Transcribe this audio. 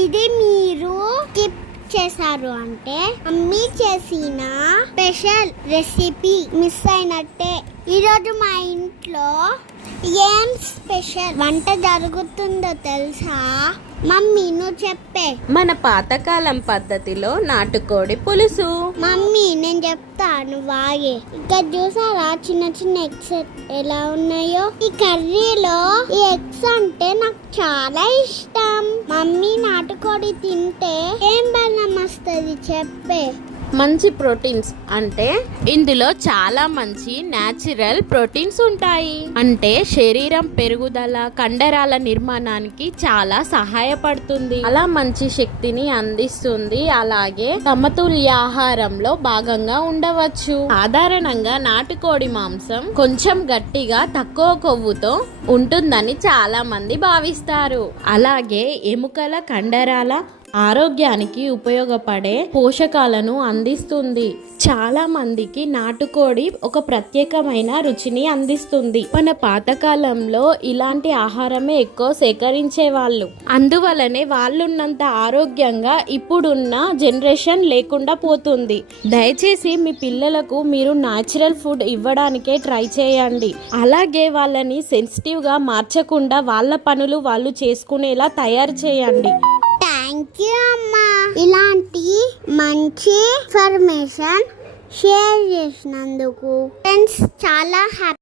ఇది మీరు స్కిప్ చేశారు అంటే మమ్మీ చేసిన స్పెషల్ రెసిపీ మిస్ అయినట్టే. ఈరోజు మా ఇంట్లో ఏం స్పెషల్ వంట జరుగుతుందో తెలుసా? మమ్మీ నువ్వు చెప్పే. మన పాతకాలం పద్ధతిలో నాటుకోడి పులుసు. మమ్మీ నేను చెప్తాను వాగే. ఇక్కడ చూసారా చిన్న చిన్న ఎగ్స్ ఎలా ఉన్నాయో? ఈ కర్రీలో ఈ ఎగ్స్ అంటే నాకు చాలా ఇష్టం. మమ్మీ నాటుకోడి తింటే ఏం బలం వస్తుంది చెప్పే. మంచి ప్రోటీన్స్ అంటే ఇందులో చాలా మంచి న్యాచురల్ ప్రోటీన్స్ ఉంటాయి. అంటే శరీరం పెరుగుదల, కండరాల నిర్మాణానికి చాలా సహాయపడుతుంది. అలా మంచి శక్తిని అందిస్తుంది. అలాగే సమతుల్య ఆహారంలో భాగంగా ఉండవచ్చు. సాధారణంగా నాటుకోడి మాంసం కొంచెం గట్టిగా, తక్కువ కొవ్వుతో ఉంటుందని చాలా మంది భావిస్తారు. అలాగే ఎముకల, కండరాల ఆరోగ్యానికి ఉపయోగపడే పోషకాలను అందిస్తుంది. చాలా మందికి నాటుకోడి ఒక ప్రత్యేకమైన రుచిని అందిస్తుంది. మన పాతకాలంలో ఇలాంటి ఆహారమే ఎక్కువ సేకరించేవాళ్ళు. అందువలనే వాళ్ళున్నంత ఆరోగ్యంగా ఇప్పుడున్న జనరేషన్ లేకుండా పోతుంది. దయచేసి మీ పిల్లలకు మీరు న్యాచురల్ ఫుడ్ ఇవ్వడానికే ట్రై చేయండి. అలాగే వాళ్ళని సెన్సిటివ్గా మార్చకుండా వాళ్ళ పనులు వాళ్ళు చేసుకునేలా తయారు చేయండి. థ్యాంక్ యూ అమ్మా, ఇలాంటి మంచి ఇన్ఫర్మేషన్ షేర్ చేసినందుకు. ఫ్రెండ్స్ చాలా హ్యాపీ.